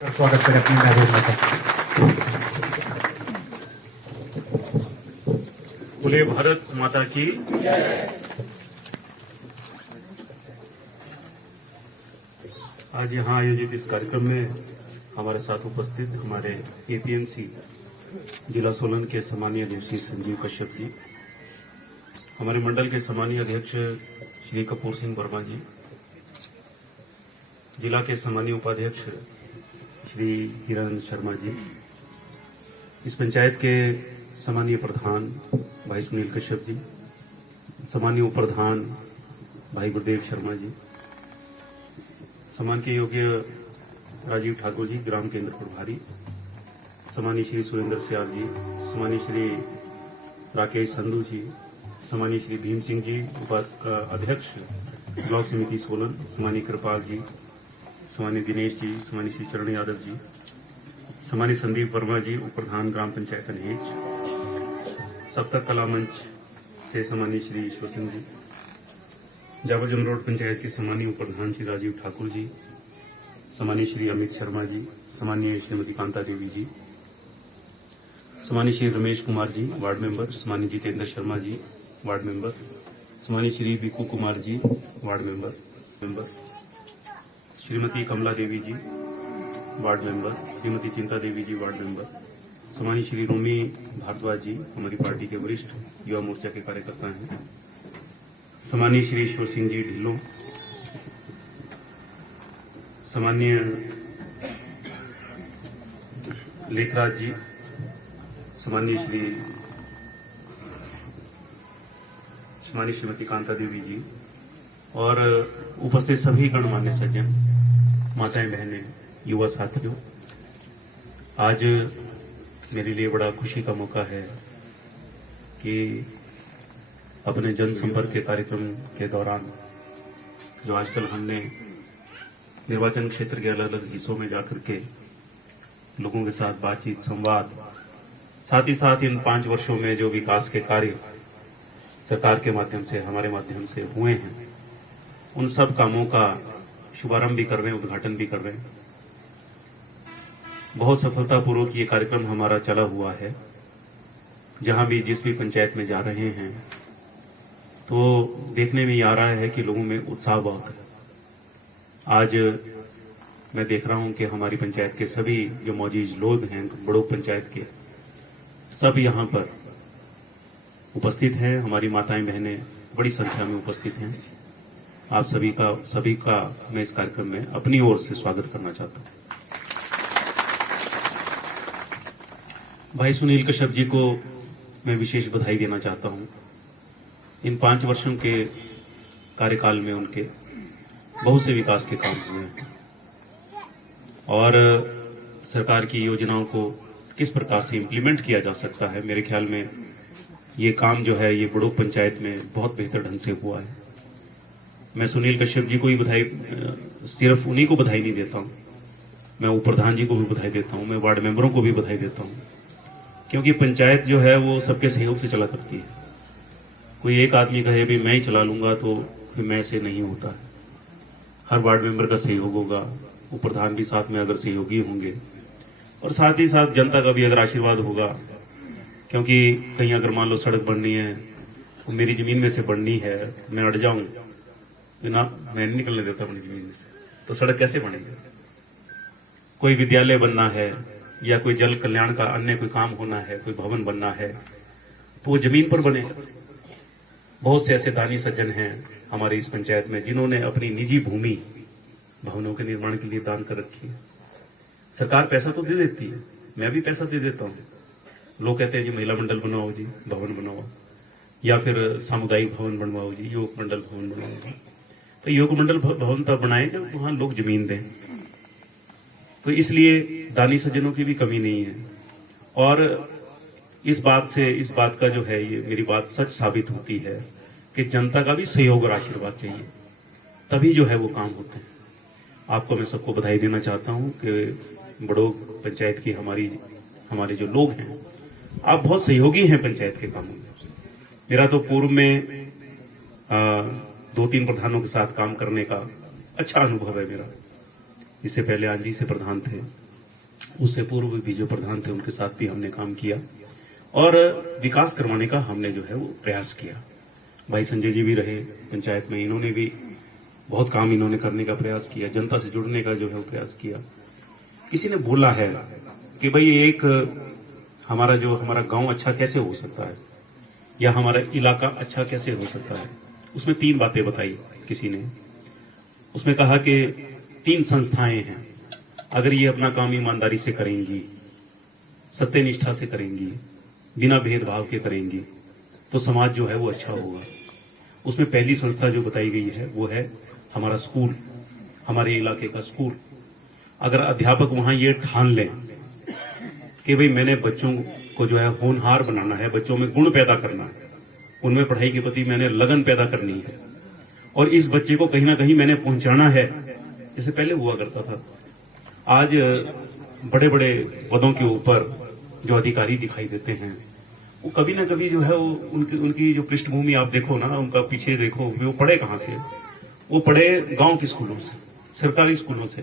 स्वागत करें अपने महबूब का। बोले भारत माता की। आज यहाँ आयोजित इस कार्यक्रम में हमारे साथ उपस्थित हमारे एपीएमसी जिला सोलन के सम्मानीय अध्यक्ष संजीव कश्यप जी, हमारे मंडल के सम्मानीय अध्यक्ष श्री कपूर सिंह वर्मा जी, जिला के सम्मानीय उपाध्यक्ष श्री हिरानंद शर्मा जी, इस पंचायत के सम्मानीय प्रधान भाई सुनील कश्यप जी, सम्मानीय उप प्रधान भाई गुरुदेव शर्मा जी, सम्मान के योग्य राजीव ठाकुर जी ग्राम केंद्र प्रभारी, सम्मानीय श्री सुरेंद्र सियाल जी, सम्मानीय श्री राकेश संधू जी, सम्मानीय श्री भीम सिंह जी अध्यक्ष ब्लॉक समिति सोलन, सम्मानीय कृपाल जी, सम्मानीय दिनेश जी, सम्मानीय श्री चरण यादव जी, सम्मानीय संदीप वर्मा जी उप प्रधान ग्राम पंचायत अनहेज, सप्तक कला मंच से सम्मानीय श्री ईश्वर सिंह जी, जावर जम रोड पंचायत के सम्मानीय उप प्रधान श्री राजीव ठाकुर जी, सम्मानीय श्री अमित शर्मा जी, सम्मानीय श्रीमती कांता देवी जी, सम्मानीय श्री रमेश कुमार जी वार्ड मेंबर, सम्मानीय जितेंद्र शर्मा जी वार्ड मेंबर, सम्मानीय श्री बिकू कुमार जी वार्ड मेंबर, श्रीमती कमला देवी जी वार्ड मेंबर, श्रीमती चिंता देवी जी वार्ड मेंबर, सम्मानीय श्री रोमी भारद्वाज जी हमारी पार्टी के वरिष्ठ युवा मोर्चा के कार्यकर्ता हैं, सम्मानीय श्री ईश्वर सिंह जी ढिल्लो, सम्मानीय लेखराज जी, सम्मानीय श्रीमती कांता देवी जी और उपस्थित सभी गणमान्य सज्जन, माताएं बहनें, युवा साथियों, आज मेरे लिए बड़ा खुशी का मौका है कि अपने जनसंपर्क के कार्यक्रम के दौरान जो आजकल हमने निर्वाचन क्षेत्र के अलग अलग हिस्सों में जाकर के लोगों के साथ बातचीत संवाद, साथ ही साथ इन 5 वर्षों में जो विकास के कार्य सरकार के माध्यम से हमारे माध्यम से हुए हैं, उन सब कामों का शुभारंभ भी कर रहे हैं, उद्घाटन भी कर रहे हैं। बहुत सफलतापूर्वक ये कार्यक्रम हमारा चला हुआ है। जहां भी जिस भी पंचायत में जा रहे हैं तो देखने में आ रहा है कि लोगों में उत्साह बहुत है। आज मैं देख रहा हूं कि हमारी पंचायत के सभी जो मौजूद लोग हैं, बड़ों पंचायत के सब यहाँ पर उपस्थित हैं। हमारी माताएं बहनें बड़ी संख्या में उपस्थित हैं। आप सभी का मैं इस कार्यक्रम में अपनी ओर से स्वागत करना चाहता हूं। भाई सुनील कश्यप जी को मैं विशेष बधाई देना चाहता हूं। इन 5 वर्षों के कार्यकाल में उनके बहुत से विकास के काम हुए हैं और सरकार की योजनाओं को किस प्रकार से इम्प्लीमेंट किया जा सकता है, मेरे ख्याल में ये काम जो है ये बड़ों पंचायत में बहुत बेहतर ढंग से हुआ है। मैं सुनील कश्यप जी को ही बधाई, सिर्फ उन्हीं को बधाई नहीं देता हूँ, मैं उप प्रधान जी को भी बधाई देता हूँ, मैं वार्ड मेंबरों को भी बधाई देता हूँ, क्योंकि पंचायत जो है वो सबके सहयोग से चला करती है। कोई एक आदमी कहे भी मैं ही चला लूंगा तो फिर मैं से नहीं होता है। हर वार्ड मेंबर का सहयोग होगा, उप प्रधान भी साथ में अगर सहयोगी होंगे और साथ ही साथ जनता का भी अगर आशीर्वाद होगा, क्योंकि कहीं अगर मान लो सड़क बननी है तो मेरी जमीन में से बननी है, मैं अड़ जाऊं ना, मैं नहीं निकलने देता अपनी जमीन में से, तो सड़क कैसे बनेगी। कोई विद्यालय बनना है या कोई जल कल्याण का अन्य कोई काम होना है, कोई भवन बनना है तो वो जमीन पर बने। बहुत से ऐसे दानी सज्जन हैं हमारे इस पंचायत में जिन्होंने अपनी निजी भूमि भवनों के निर्माण के लिए दान कर रखी है। सरकार पैसा तो दे देती है, मैं भी पैसा दे देता हूँ। लोग कहते हैं जी महिला मंडल बनवाओ जी, भवन बनवाओ, या फिर सामुदायिक भवन बनवाओ जी, योग मंडल भवन बनवाओ जी। तो योग मंडल भवन तब बनाए जब वहां लोग जमीन दें। तो इसलिए दानी सज्जनों की भी कमी नहीं है और इस बात का जो है ये मेरी बात सच साबित होती है कि जनता का भी सहयोग और आशीर्वाद चाहिए, तभी जो है वो काम होते हैं। आपको मैं सबको बधाई देना चाहता हूँ कि बड़ों पंचायत की हमारे जो लोग हैं, आप बहुत सहयोगी हैं पंचायत के कामों में। मेरा तो पूर्व में 2-3 प्रधानों के साथ काम करने का अच्छा अनुभव है मेरा। इससे पहले आंजी से प्रधान थे, उससे पूर्व भी जो प्रधान थे उनके साथ भी हमने काम किया और विकास करवाने का हमने जो है वो प्रयास किया। भाई संजय जी भी रहे पंचायत में, इन्होंने भी बहुत काम इन्होंने करने का प्रयास किया, जनता से जुड़ने का जो है वो प्रयास किया। किसी ने बोला है कि भाई एक हमारा गांव अच्छा कैसे हो सकता है या हमारा इलाका अच्छा कैसे हो सकता है। उसमें 3 बातें बताई किसी ने। उसमें कहा कि 3 संस्थाएं हैं, अगर ये अपना काम ईमानदारी से करेंगी, सत्यनिष्ठा से करेंगी, बिना भेदभाव के करेंगी, तो समाज जो है वो अच्छा होगा। उसमें पहली संस्था जो बताई गई है वो है हमारा स्कूल, हमारे इलाके का स्कूल। अगर अध्यापक वहां ये ठान लें कि भाई मैंने बच्चों को जो है होनहार बनाना है, बच्चों में गुण पैदा करना है, उनमें पढ़ाई के प्रति मैंने लगन पैदा करनी है और इस बच्चे को कहीं ना कहीं मैंने पहुंचाना है, जैसे पहले हुआ करता था। आज बड़े बड़े पदों के ऊपर जो अधिकारी दिखाई देते हैं वो कभी ना कभी जो है वो उनकी जो पृष्ठभूमि आप देखो ना, उनका पीछे देखो, वो पढ़े कहाँ से? वो पढ़े गांव के स्कूलों से, सरकारी स्कूलों से।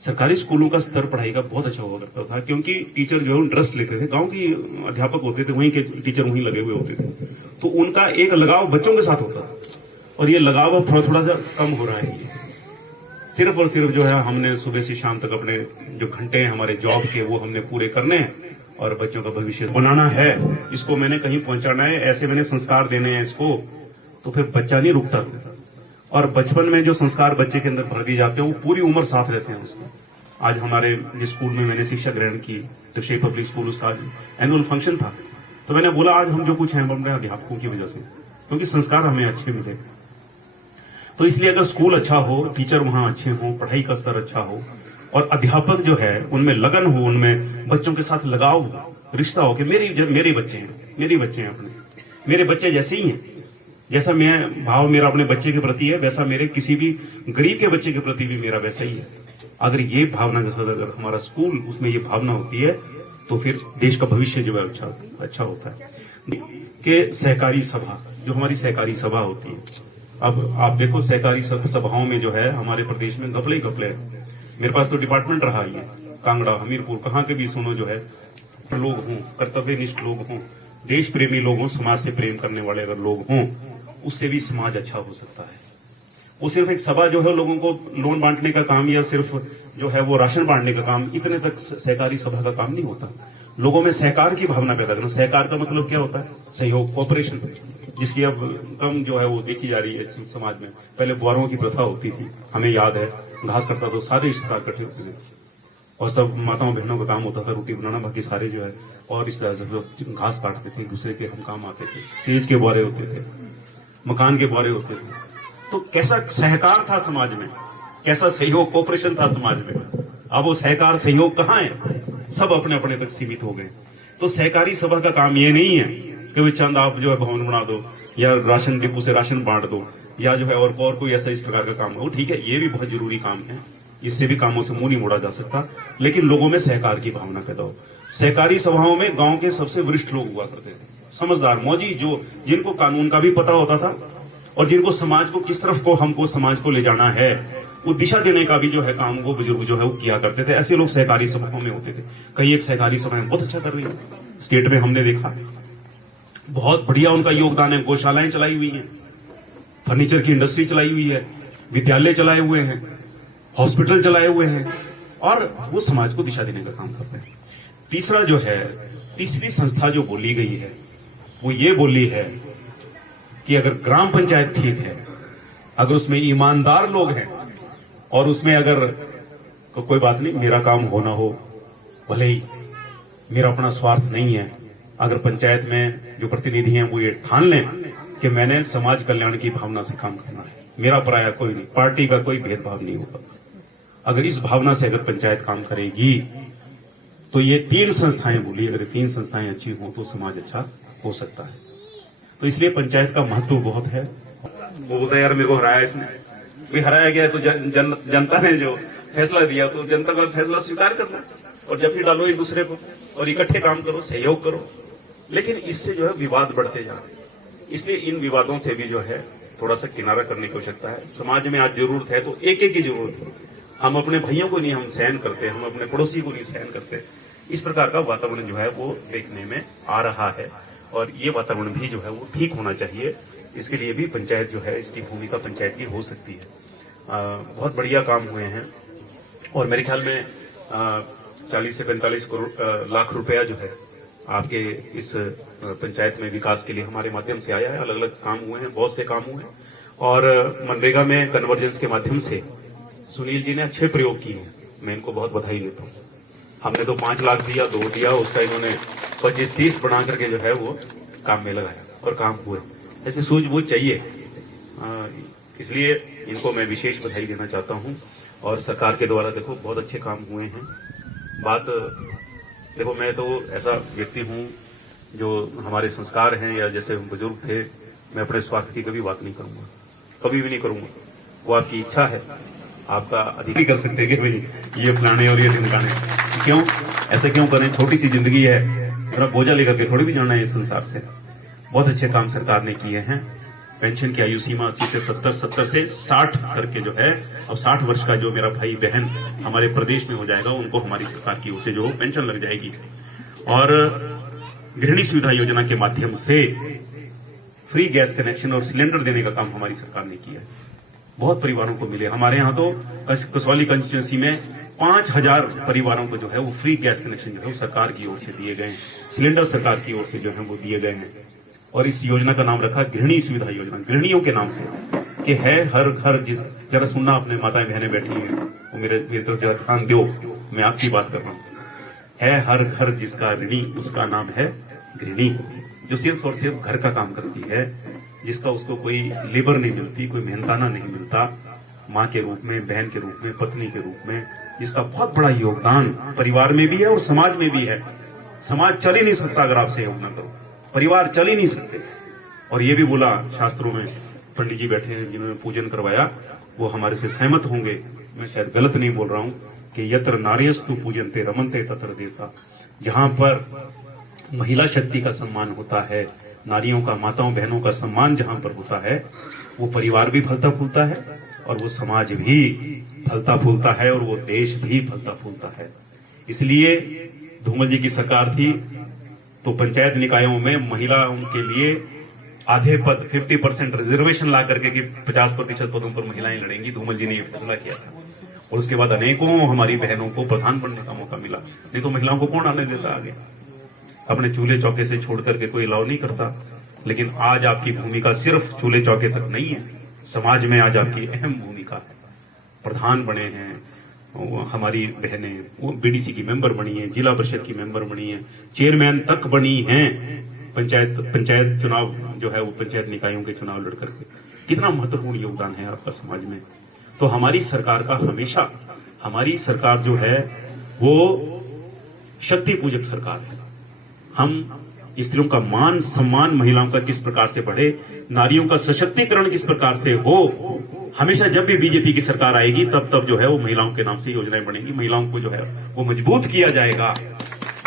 सरकारी स्कूलों का स्तर पढ़ाई का बहुत अच्छा हुआ करता था, क्योंकि टीचर जो है इंटरेस्ट लेते थे, गांव की अध्यापक होते थे, वहीं के टीचर वहीं लगे हुए होते थे, तो उनका एक लगाव बच्चों के साथ होता था। और ये लगाव अब थोड़ा सा कम हो रहा है। सिर्फ और सिर्फ जो है हमने सुबह से शाम तक अपने जो घंटे हैं हमारे जॉब के वो हमने पूरे करने हैं और बच्चों का भविष्य बनाना है, इसको मैंने कहीं पहुंचाना है, ऐसे मैंने संस्कार देने हैं इसको, तो फिर बच्चा नहीं रुकता। और बचपन में जो संस्कार बच्चे के अंदर भर दिए जाते हैं वो पूरी उम्र साथ रहते हैं उसके। आज हमारे जिस स्कूल में मैंने शिक्षा ग्रहण की, त्रिशूल पब्लिक स्कूल, उसका एनुअल फंक्शन था, तो मैंने बोला आज हम जो कुछ हैं अपने अध्यापकों की वजह से, क्योंकि संस्कार हमें अच्छे मिले। तो इसलिए अगर स्कूल अच्छा हो, टीचर वहां अच्छे हों, पढ़ाई का स्तर अच्छा हो और अध्यापक जो है उनमें लगन हो, उनमें बच्चों के साथ लगाव हो, रिश्ता हो कि मेरे बच्चे हैं अपने, मेरे बच्चे जैसे ही हैं, जैसा मैं भाव मेरा अपने बच्चे के प्रति है वैसा मेरे किसी भी गरीब के बच्चे के प्रति भी मेरा वैसा ही है। अगर ये भावना के साथ अगर हमारा स्कूल उसमें ये भावना होती है तो फिर देश का भविष्य जो है अच्छा होता है। कि सहकारी सभा, जो हमारी सहकारी सभा होती है, अब आप देखो सहकारी सभाओं में जो है हमारे प्रदेश में घपले ही घपले है। मेरे पास तो डिपार्टमेंट रहा ही है, कांगड़ा, हमीरपुर, कहाँ के भी सुनो जो है लोग हों, कर्तव्यनिष्ठ लोग हों, देश प्रेमी लोग हों, समाज से प्रेम करने वाले अगर लोग हों, उससे भी समाज अच्छा हो सकता है। वो सिर्फ एक सभा जो है लोगों को लोन बांटने का काम या सिर्फ जो है वो राशन बांटने का काम, इतने तक सहकारी सभा का काम नहीं होता। लोगों में सहकार की भावना पैदा करना। सहकार का मतलब क्या होता है? सहयोग, कोऑपरेशन, जिसकी अब कम जो है वो देखी जा रही है समाज में। पहले बुआरों की प्रथा होती थी, हमें याद है, घास करता तो सारे रिश्तेदार इकट्ठे होते थे और सब माताओं बहनों का काम होता था रोटी बनाना, बाकी सारे जो है और रिश्तेदार घास काटते थे, दूसरे के हम काम आते थे। सेज के बुआरे होते थे, मकान के बुआरे होते थे। तो कैसा सहकार था समाज में, कैसा सहयोग, कोऑपरेशन था समाज में। अब वो सहकार सहयोग कहाँ है? सब अपने अपने तक सीमित हो गए। तो सहकारी सभा का काम ये नहीं है कि भाई चंद आप जो है भवन बना दो या राशन डिपो से राशन बांट दो या जो है और कोई ऐसा इस प्रकार का काम हो। ठीक है, ये भी बहुत जरूरी काम है, इससे भी कामों से मुंह नहीं मोड़ा जा सकता, लेकिन लोगों में सहकार की भावना पैदा हो। सहकारी सभाओं में गांव के सबसे वरिष्ठ लोग हुआ करते थे, समझदार, मौजी, जो जिनको कानून का भी पता होता था और जिनको समाज को किस तरफ को हमको समाज को ले जाना है वो दिशा देने का भी जो है काम वो बुजुर्ग जो है वो किया करते थे। ऐसे लोग सहकारी सभाओं में होते थे। कई एक सहकारी सभाएं बहुत अच्छा कर रही है स्टेट में, हमने देखा बहुत बढ़िया उनका योगदान है। गौशालाएं चलाई हुई हैं, फर्नीचर की इंडस्ट्री चलाई हुई है, विद्यालय चलाए हुए हैं, हॉस्पिटल चलाए हुए हैं और वो समाज को दिशा देने का काम करते हैं। तीसरा जो है, तीसरी संस्था जो बोली गई है वो ये बोली है कि अगर ग्राम पंचायत ठीक है, अगर उसमें ईमानदार लोग हैं और उसमें अगर तो कोई बात नहीं, मेरा काम होना हो, भले ही मेरा अपना स्वार्थ नहीं है, अगर पंचायत में जो प्रतिनिधि हैं वो ये ठान लें कि मैंने समाज कल्याण की भावना से काम करना है, मेरा पराया कोई नहीं, पार्टी का कोई भेदभाव नहीं होगा, अगर इस भावना से अगर पंचायत काम करेगी तो ये 3 संस्थाएं बोली, अगर 3 संस्थाएं अच्छी हों तो समाज अच्छा हो सकता है। तो इसलिए पंचायत का महत्व बहुत है। वो बोलता है यार मेरे को हराया इसने, भी हराया गया तो जनता ने जो फैसला दिया तो जनता का फैसला स्वीकार करना और जब डालो एक दूसरे को और इकट्ठे काम करो, सहयोग करो। लेकिन इससे जो है विवाद बढ़ते जा रहे हैं, इसलिए इन विवादों से भी जो है थोड़ा सा किनारा करने की आवश्यकता है। समाज में आज जरूरत है तो एक एक की जरूरत है। हम अपने भाइयों को नहीं हम सहन करते, हम अपने पड़ोसी को नहीं सहन करते। इस प्रकार का वातावरण जो है वो देखने में आ रहा है और ये वातावरण भी जो है वो ठीक होना चाहिए। इसके लिए भी पंचायत जो है, इसकी भूमिका पंचायत की हो सकती है। बहुत बढ़िया काम हुए हैं और मेरे ख्याल में 40 से 45 लाख रुपया जो है आपके इस पंचायत में विकास के लिए हमारे माध्यम से आया है। अलग अलग काम हुए हैं, बहुत से काम हुए हैं और मनरेगा में कन्वर्जेंस के माध्यम से सुनील जी ने अच्छे प्रयोग किए हैं। मैं इनको बहुत बधाई देता हूँ। हमने तो 5 लाख दिया, 2 दिया, उसका इन्होंने 25-30 बना करके जो है वो काम में लगाया और काम हुए। ऐसे सूझबूझ चाहिए, इसलिए इनको मैं विशेष बधाई देना चाहता हूँ। और सरकार के द्वारा देखो बहुत अच्छे काम हुए हैं। बात देखो, मैं तो ऐसा व्यक्ति हूँ जो हमारे संस्कार हैं या जैसे बुजुर्ग थे, मैं अपने स्वास्थ्य की कभी बात नहीं करूँगा, कभी भी नहीं करूँगा। वो आपकी इच्छा है, आपका अधिकार कर सकते हैं कि भाई ये फलाने और ये ढिमकाने। क्यों ऐसे क्यों करें? छोटी सी जिंदगी है, पूरा बोझा लेकर के थोड़ी भी जाना है इस संसार से। बहुत अच्छे काम सरकार ने किए हैं। पेंशन की आयु सीमा 80 से 70, 70 से 60 करके जो है, और 60 वर्ष का जो मेरा भाई बहन हमारे प्रदेश में हो जाएगा, उनको हमारी सरकार की ओर से जो पेंशन लग जाएगी। और गृहिणी सुविधा योजना के माध्यम से फ्री गैस कनेक्शन और सिलेंडर देने का काम हमारी सरकार ने किया है। बहुत परिवारों को मिले। हमारे यहाँ तो कसौली कंस्टिट्यूंसी में 5000 परिवारों को जो है वो फ्री गैस कनेक्शन जो है वो सरकार की ओर से दिए गए हैं, सिलेंडर सरकार की ओर से जो है वो दिए गए हैं। और इस योजना का नाम रखा गृहिणी सुविधा योजना, गृहिणियों के नाम से, कि है हर घर जिस, जरा सुनना अपने माताएं बहनें बैठी हैं, वो मेरे तरफ जरा ध्यान दो, मैं आपकी बात कर रहा हूँ। है हर घर जिसका ऋणी, उसका नाम है गृहिणी, जो सिर्फ और सिर्फ घर का काम करती है, जिसका उसको कोई लेबर नहीं मिलती, कोई मेहनताना नहीं मिलता, माँ के रूप में, बहन के रूप में, पत्नी के रूप में, जिसका बहुत बड़ा योगदान परिवार में भी है और समाज में भी है। समाज चल ही नहीं सकता अगर आप सहयोग न करो, परिवार चल ही नहीं सकते। और ये भी बोला शास्त्रों में, पंडित जी बैठे हैं जिन्होंने पूजन करवाया, वो हमारे से सहमत होंगे, मैं शायद गलत नहीं बोल रहा हूँ, कि यत्र नार्यस्तु पूजन्ते रमन्ते तत्र देवता। जहां पर महिला शक्ति का सम्मान होता है, नारियों का, माताओं बहनों का सम्मान जहां पर होता है, वो परिवार भी फलता फूलता है और वो समाज भी फलता फूलता है और वो देश भी फलता फूलता है। इसलिए धूमल जी की सरकार थी तो पंचायत निकायों में महिलाओं के लिए आधे पद 50% रिजर्वेशन ला करके कि 50% पदों पर महिलाएं लड़ेंगी। धूमल जी ने यह फैसला किया था और उसके बाद अनेकों हमारी बहनों को प्रधान बनने का मौका मिला। नहीं तो महिलाओं को कौन आने देता आगे? अपने चूल्हे चौके से छोड़ करके कोई अलाउ नहीं करता। लेकिन आज आपकी भूमिका सिर्फ चूल्हे चौके तक नहीं है, समाज में आज आपकी अहम भूमिका है। प्रधान बने हैं हमारी बहनें, वो बीडीसी की मेंबर बनी है, जिला परिषद की मेंबर बनी है, चेयरमैन तक बनी हैं। पंचायत चुनाव जो है वो पंचायत निकायों के चुनाव लड़ करके, कितना महत्वपूर्ण योगदान है आपका समाज में। तो हमारी सरकार का हमेशा, हमारी सरकार जो है वो शक्ति पूजक सरकार है। हम स्त्रियों का मान सम्मान, महिलाओं का किस प्रकार से बढ़े, नारियों का सशक्तिकरण किस प्रकार से हो, हमेशा जब भी बीजेपी की सरकार आएगी तब जो है वो महिलाओं के नाम से योजनाएं बनेंगी, महिलाओं को जो है वो मजबूत किया जाएगा।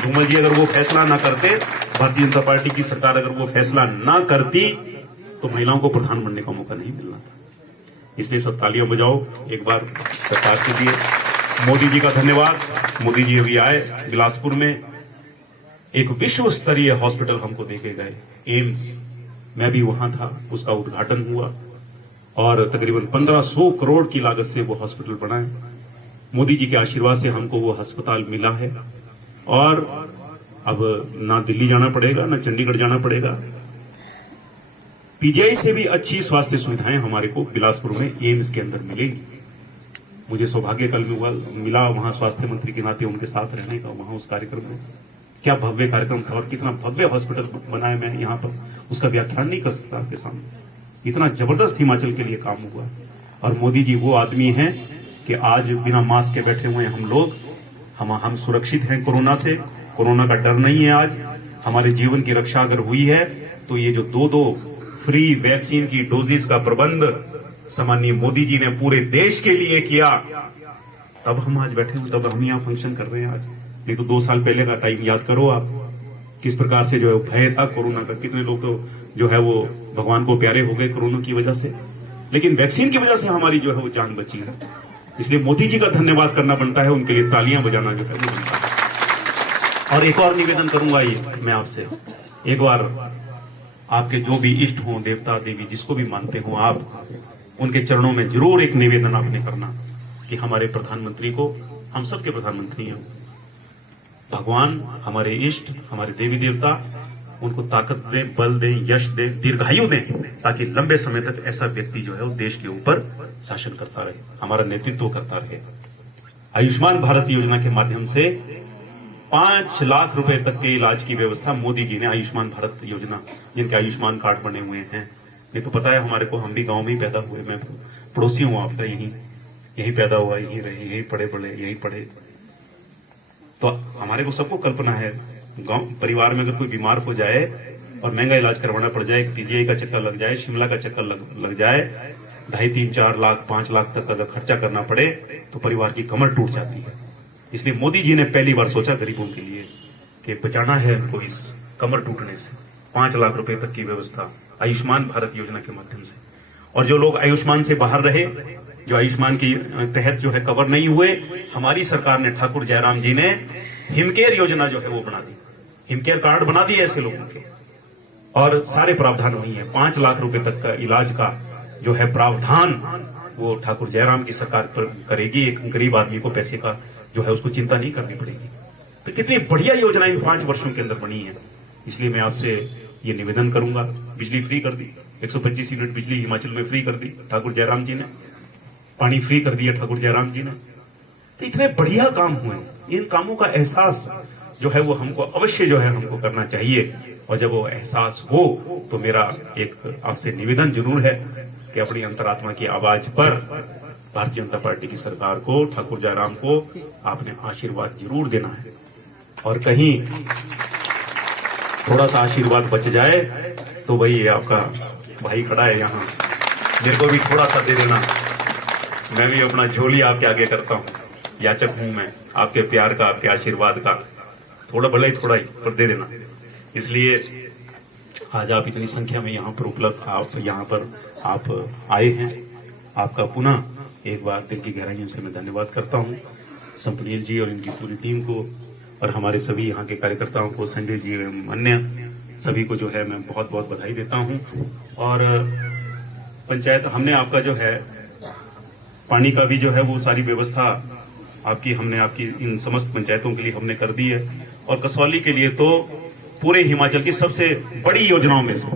धूमल जी अगर वो फैसला ना करते, भारतीय जनता पार्टी की सरकार अगर वो फैसला ना करती, तो महिलाओं को प्रधान बनने का मौका नहीं मिलना था। इसलिए सब तालियां बजाओ एक बार सरकार के लिए। मोदी जी का धन्यवाद। मोदी जी अभी आए बिलासपुर में, एक विश्व स्तरीय हॉस्पिटल हमको देके गए, एम्स। मैं भी वहां था, उसका उद्घाटन हुआ और तकरीबन 1500 करोड़ की लागत से वो हॉस्पिटल बना है। मोदी जी के आशीर्वाद से हमको वो अस्पताल मिला है और अब ना दिल्ली जाना पड़ेगा ना चंडीगढ़ जाना पड़ेगा। पीजीआई से भी अच्छी स्वास्थ्य सुविधाएं हमारे को बिलासपुर में एम्स के अंदर मिलेंगी। मुझे सौभाग्य कल मिला वहां स्वास्थ्य मंत्री के नाते उनके साथ रहने का, वहां उस कार्यक्रम में। क्या भव्य कार्यक्रम था और कितना भव्य हॉस्पिटल बना है, मैं यहाँ पर उसका व्याख्यान नहीं कर सकता आपके सामने। इतना जबरदस्त हिमाचल के लिए काम हुआ। और मोदी जी वो आदमी हैं कि आज बिना मास्क के बैठे हुए हम लोग, हम सुरक्षित हैं कोरोना से, कोरोना का डर नहीं है। आज हमारे जीवन की रक्षा अगर हुई है तो ये जो 2 फ्री वैक्सीन की डोजेस का प्रबंध सामान्य मोदी जी ने पूरे देश के लिए किया, तब हम आज बैठे हुए, तब हम यहाँ फंक्शन कर रहे हैं आज। नहीं तो 2 साल पहले का टाइम याद करो आप, किस प्रकार से जो है भय था कोरोना का। कितने लोग तो जो है वो भगवान को प्यारे हो गए कोरोना की वजह से, लेकिन वैक्सीन की वजह से हमारी जो है वो जान बची है। इसलिए मोदी जी का धन्यवाद करना बनता है, उनके लिए तालियां बजाना जो है वो बनता है। और एक और निवेदन करूंगा ये मैं आपसे, एक बार आपके जो भी इष्ट हों, देवता देवी जिसको भी मानते हो आप, उनके चरणों में जरूर एक निवेदन आपने करना कि हमारे प्रधानमंत्री को, हम सबके प्रधानमंत्री हैं, भगवान हमारे इष्ट, हमारे देवी देवता उनको ताकत दे, बल दे, यश दे, दीर्घायु दे, ताकि लंबे समय तक ऐसा व्यक्ति जो है वो देश के ऊपर शासन करता रहे, हमारा नेतृत्व करता रहे। आयुष्मान भारत योजना के माध्यम से 5 लाख रुपए तक के इलाज की व्यवस्था मोदी जी ने, आयुष्मान भारत योजना, जिनके आयुष्मान कार्ड बने हुए हैं, ये तो पता है हमारे को, हम भी गांव में ही पैदा हुए, मैं पड़ोसी हूं आपका, यही पैदा हुआ, यही रहे, यही पढ़े बड़े, यही पढ़े, तो हमारे को सबको कल्पना है, गांव परिवार में अगर कोई बीमार हो जाए और महंगा इलाज करवाना पड़ जाए, पीजीआई का चक्कर लग जाए, शिमला का चक्कर लग जाए, 2.5, 3, 4 लाख 5 लाख तक अगर खर्चा करना पड़े तो परिवार की कमर टूट जाती है। इसलिए मोदी जी ने पहली बार सोचा गरीबों के लिए कि बचाना है उनको इस कमर टूटने से, 5 लाख रुपए तक की व्यवस्था आयुष्मान भारत योजना के माध्यम से। और जो लोग आयुष्मान से बाहर रहे, जो आयुष्मान के तहत जो है कवर नहीं हुए, हमारी सरकार ने, ठाकुर जयराम जी ने हिमकेयर योजना जो है वो बना दी, हिमकेयर कार्ड बना दिए ऐसे लोगों के, और सारे प्रावधान वही है। 5 लाख रुपए तक का इलाज का जो है प्रावधान वो ठाकुर जयराम की सरकार करेगी। एक गरीब आदमी को पैसे का जो है उसको चिंता नहीं करनी पड़ेगी। तो कितनी बढ़िया योजना इन 5 वर्षों के अंदर बनी है। इसलिए मैं आपसे ये निवेदन करूंगा, बिजली फ्री कर दी, 125 यूनिट बिजली हिमाचल में फ्री कर दी ठाकुर जयराम जी ने, पानी फ्री कर दिया ठाकुर जयराम जी ने। तो इतने बढ़िया काम हुए, इन कामों का एहसास जो है वो हमको अवश्य जो है हमको करना चाहिए। और जब वो एहसास हो तो मेरा एक आपसे निवेदन जरूर है कि अपनी अंतरात्मा की आवाज पर भारतीय जनता पार्टी की सरकार को, ठाकुर जयराम को आपने आशीर्वाद जरूर देना है। और कहीं थोड़ा सा आशीर्वाद बच जाए तो वही आपका भाई खड़ा है यहाँ, मेरे को भी थोड़ा सा दे देना। मैं भी अपना झोली आपके आगे करता हूँ, याचक हूं मैं आपके प्यार का, आपके आशीर्वाद का, थोड़ा भले ही थोड़ा ही पर दे देना। इसलिए आज आप इतनी संख्या में यहाँ पर उपलब्ध, आप यहाँ पर आप आए हैं, आपका पुनः एक बार दिल की गहराइयों से मैं धन्यवाद करता हूँ संपनील जी और इनकी पूरी टीम को, और हमारे सभी यहाँ के कार्यकर्ताओं को, संजय जी एवं अन्य सभी को जो है मैं बहुत बहुत बधाई देता हूँ। और पंचायत हमने आपका जो है पानी का भी जो है वो सारी व्यवस्था हमने आपकी इन समस्त पंचायतों के लिए हमने कर दी है। और कसौली के लिए तो पूरे हिमाचल की सबसे बड़ी योजनाओं में से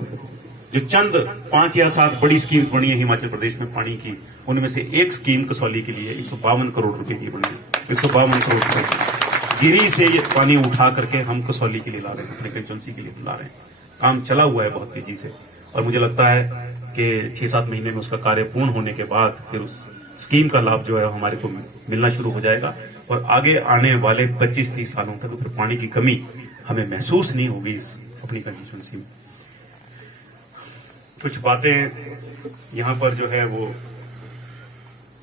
जो चंद 5 या 7 बड़ी स्कीम्स बनी है हिमाचल प्रदेश में पानी की, उनमें से एक स्कीम कसौली के लिए 152 करोड़ रुपए की बनी है। 152 करोड़ रुपए गिरी से ये पानी उठा करके हम कसौली के लिए ला रहे हैं, अपने कंस्टिट्यूएंसी के लिए ला रहे हैं। काम चला हुआ है बहुत तेजी से, और मुझे लगता है कि 6-7 महीने में उसका कार्य पूर्ण होने के बाद फिर उस स्कीम का लाभ जो है हमारे को मिलना शुरू हो जाएगा। और आगे आने वाले 25-30 सालों तक फिर पानी की कमी हमें महसूस नहीं होगी इस अपनी कंस्टिट्यूएंसी में। कुछ बातें यहाँ पर जो है वो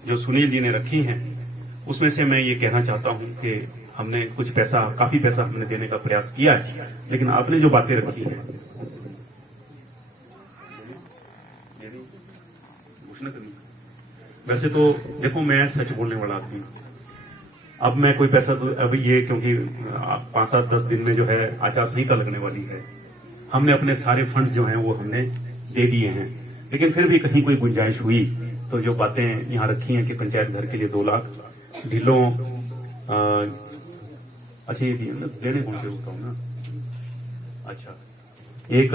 जो सुनील जी ने रखी हैं, उसमें से मैं ये कहना चाहता हूँ कि हमने कुछ पैसा, काफी पैसा हमने देने का प्रयास किया है, लेकिन आपने जो बातें रखी हैं, वैसे तो देखो मैं सच बोलने वाला आदमी, अब मैं कोई पैसा तो अभी ये, क्योंकि 5-7-10 दिन में जो है आचार संहिता लगने वाली है, हमने अपने सारे फंड्स जो हैं वो हमने दे दिए हैं। लेकिन फिर भी कहीं कोई गुंजाइश हुई तो जो बातें यहाँ रखी हैं कि पंचायत घर के लिए 2 लाख, ढिलों अच्छा ये देने कौन से होता हूँ ना, अच्छा एक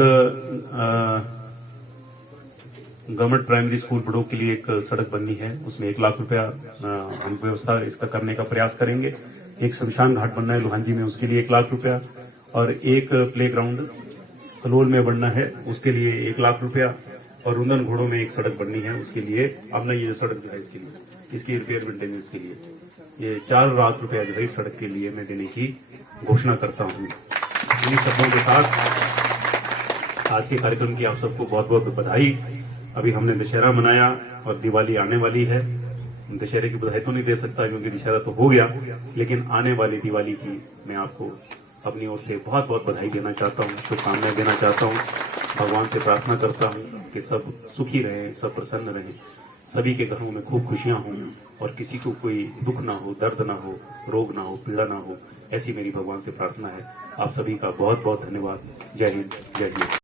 गवर्नमेंट प्राइमरी स्कूल बड़ों के लिए एक सड़क बननी है, उसमें 1 लाख रुपया हम व्यवस्था इसका करने का प्रयास करेंगे। एक शमशान घाट बनना है लुहानजी में, उसके लिए 1 लाख रुपया, और एक प्ले ग्राउंड कलोल में बनना है, उसके लिए 1 लाख रुपया, और रुंदन घोड़ों में एक सड़क बननी है, उसके लिए अब ना ये सड़क जो है इसके लिए, इसकी रिपेयर मेंटेनेंस के लिए ये 4 लाख रुपया जो है इस सड़क के लिए मैं देने की घोषणा करता हूँ। इन्हीं शब्दों के साथ आज के कार्यक्रम की आप सबको बहुत बहुत बधाई। अभी हमने दशहरा मनाया और दिवाली आने वाली है। दशहरे की बधाई तो नहीं दे सकता क्योंकि दशहरा तो हो गया, लेकिन आने वाली दिवाली की मैं आपको अपनी ओर से बहुत बहुत बधाई देना चाहता हूँ, शुभकामनाएं देना चाहता हूँ। भगवान से प्रार्थना करता हूँ कि सब सुखी रहें, सब प्रसन्न रहें, सभी के घरों में खूब खुशियां हों और किसी को कोई दुख ना हो, दर्द ना हो, रोग ना हो, पीड़ा ना हो, ऐसी मेरी भगवान से प्रार्थना है। आप सभी का बहुत बहुत धन्यवाद। जय हिंद, जय हिंद।